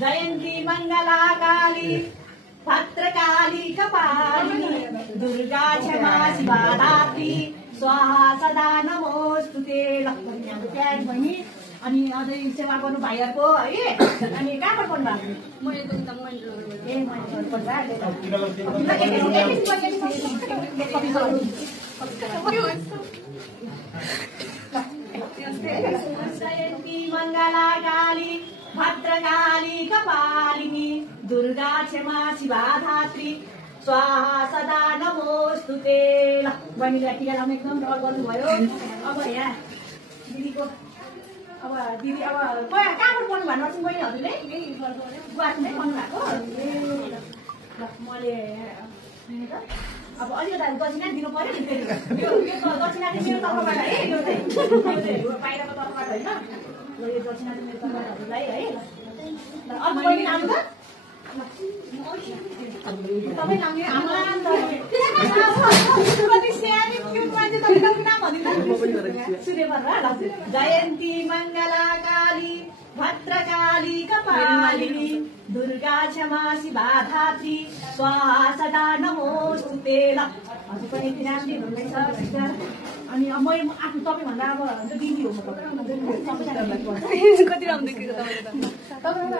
जयन्ती मङ्गला काली भद्रकाली कपालिनी दुर्गा क्षमा शिवा धात्री स्वाहा सदा नमोस्तुते। बहिनी अनि अझै सेवा गर्नु भाइहरूको है। अनि कहाँबाट पढ्नु भएको? जयन्ती मङ्गला काली भद्रकाली कपालिनी दुर्गा क्षमा शिवा धात्री स्वाहा सदा नमोस्तुते। ल बहिनीले टिका लाउनु एकदम रहर गर्नुभयो। अब यहाँ दिदीको अब दिदी अब कहाँबाट पढ्नु भएको नर्सिङ बहिनी हजुरले? गुवाहाटीमै पढ्नु भएको? ल मैले अब अलिकति दक्षिणा दिनु पर्यो नि। यो दक्षिणा चाहिँ मेरो तर्फबाट है। यो चाहिँ बाहिरको तर्फबाट होइन। यो दक्षिणा चाहिँ मेरो तर्फबाट हजुरलाई है। ल अर्को बहिनी नाम त तपाईँ नाम जयन्ती मङ्गला काली भद्रकाली कपालिनी दुर्गा क्षमा शिवा धात्री स्वाहा सदा नमोस्तुते। ल हजुर पनि नाम दिनुहुँदैछ। अनि म आफ्नो तपाईँभन्दा अब दिदी हो म कति राम्रो देखेको तपाईँ